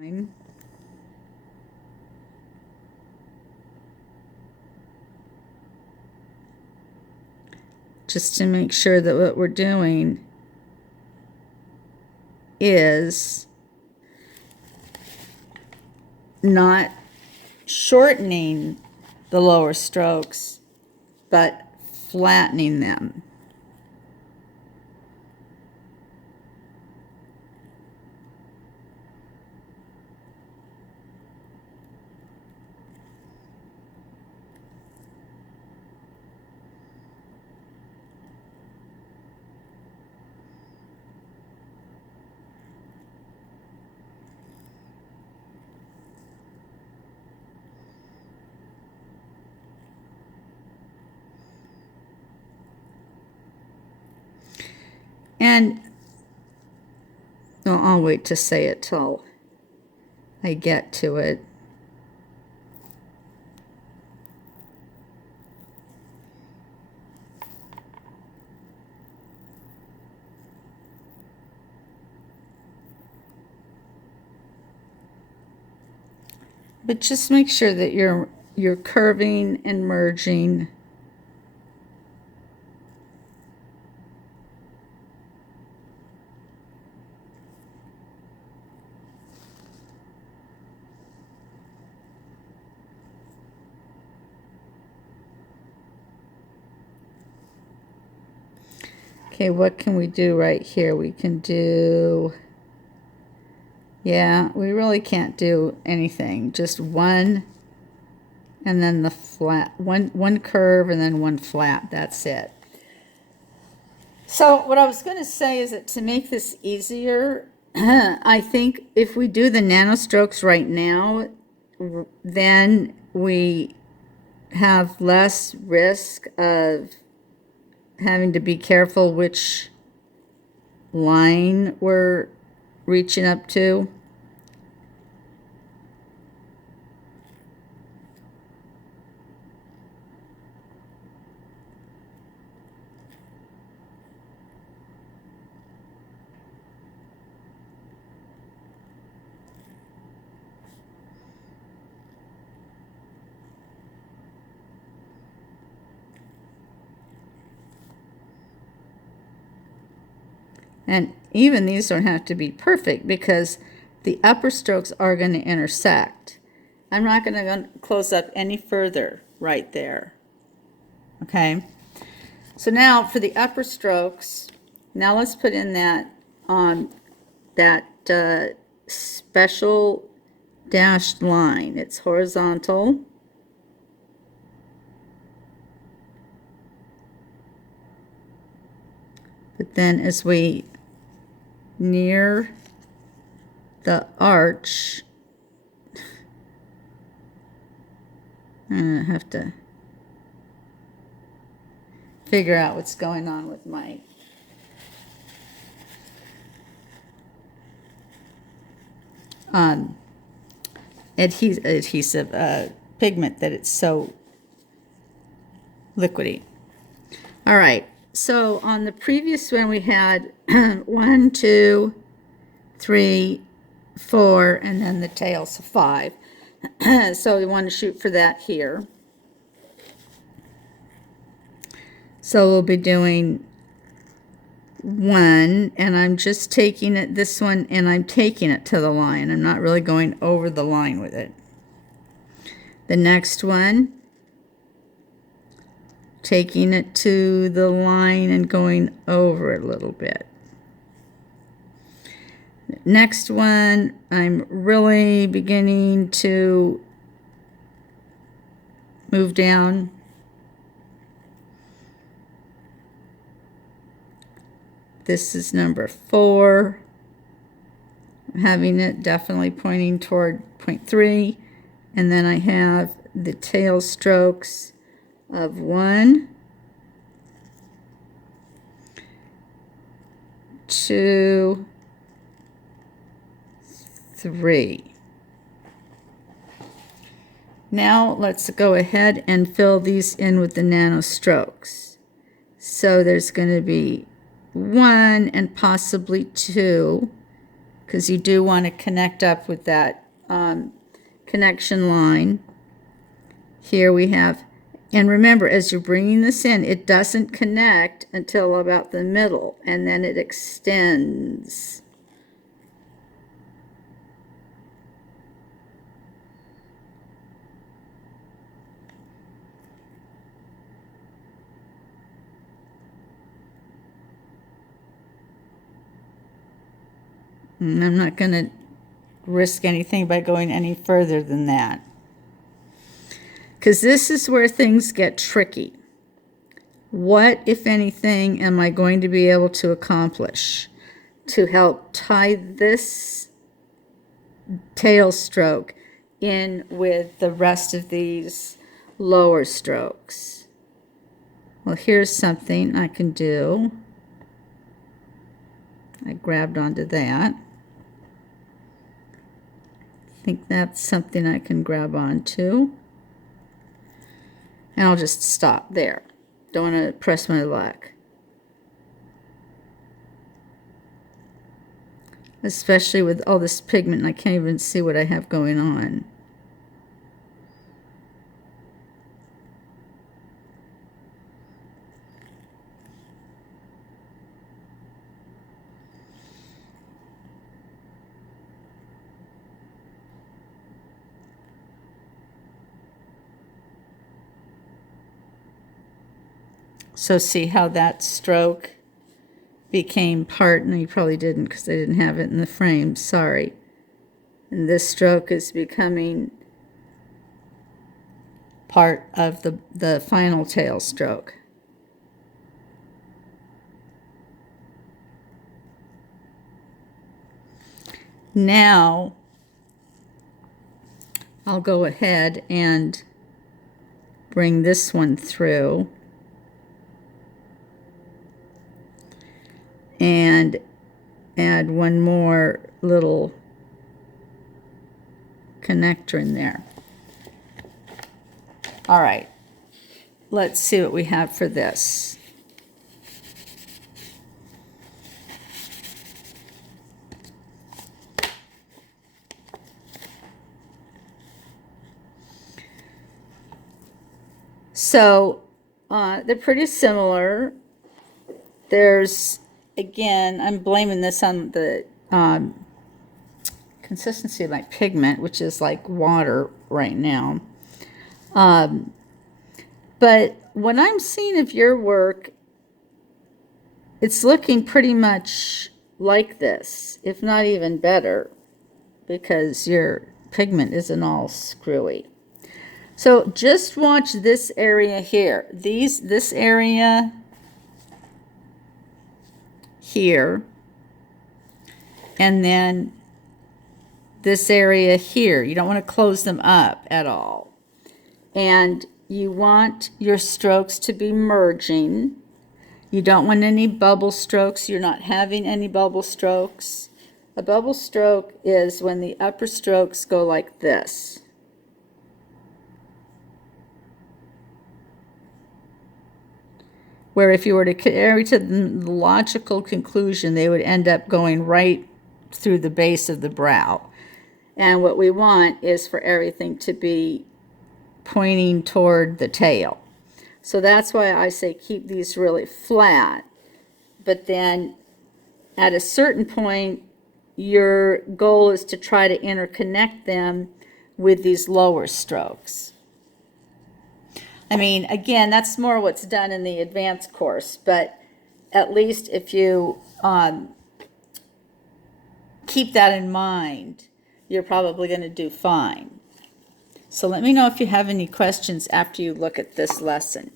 line. Just to make sure that what we're doing is not shortening the lower strokes, but flattening them. And well, I'll wait to say it till I get to it. But just make sure that you're curving and merging. Okay, what can we do right here? We can do, yeah, we really can't do anything. Just one, and then the flat, one curve, and then one flat. That's it. So what I was going to say is that to make this easier, I think if we do the nano strokes right now, then we have less risk of having to be careful which line we're reaching up to. And even these don't have to be perfect because the upper strokes are going to intersect. I'm not going to close up any further right there. Okay. So now for the upper strokes, now let's put in that special dashed line. It's horizontal. But then as we near the arch, I have to figure out what's going on with my adhesive pigment that it's so liquidy. All right. So on the previous one we had 1, 2, 3, 4, and then the tail, so 5. So we want to shoot for that here. So we'll be doing 1, and I'm just taking it, this one, and I'm taking it to the line. I'm not really going over the line with it. The next one, taking it to the line and going over it a little bit. Next one, I'm really beginning to move down. This is number 4. I'm having it definitely pointing toward point 3. And then I have the tail strokes of 1, 2, 3. Now let's go ahead and fill these in with the nano strokes. So there's going to be 1 and possibly 2 because you do want to connect up with that connection line. Here we have, and remember, as you're bringing this in, it doesn't connect until about the middle, and then it extends. And I'm not going to risk anything by going any further than that, because this is where things get tricky. What, if anything, am I going to be able to accomplish to help tie this tail stroke in with the rest of these lower strokes? Well, here's something I can do. I grabbed onto that. I think that's something I can grab onto. And I'll just stop there. Don't want to press my luck. Especially with all this pigment, I can't even see what I have going on. So see how that stroke became part, and you probably didn't because I didn't have it in the frame, sorry. And this stroke is becoming part of the final tail stroke. Now I'll go ahead and bring this one through and add one more little connector in there. All right, let's see what we have for this. So they're pretty similar. There's, again, I'm blaming this on the consistency of my pigment, which is like water right now. But what I'm seeing of your work, it's looking pretty much like this, if not even better, because your pigment isn't all screwy. So just watch this area here. This area here, and then this area here. You don't want to close them up at all. And you want your strokes to be merging. You don't want any bubble strokes. You're not having any bubble strokes. A bubble stroke is when the upper strokes go like this. Where if you were to carry to the logical conclusion, they would end up going right through the base of the brow. And what we want is for everything to be pointing toward the tail. So that's why I say keep these really flat. But then at a certain point, your goal is to try to interconnect them with these lower strokes. I mean, again, that's more what's done in the advanced course, but at least if you keep that in mind, you're probably going to do fine. So let me know if you have any questions after you look at this lesson.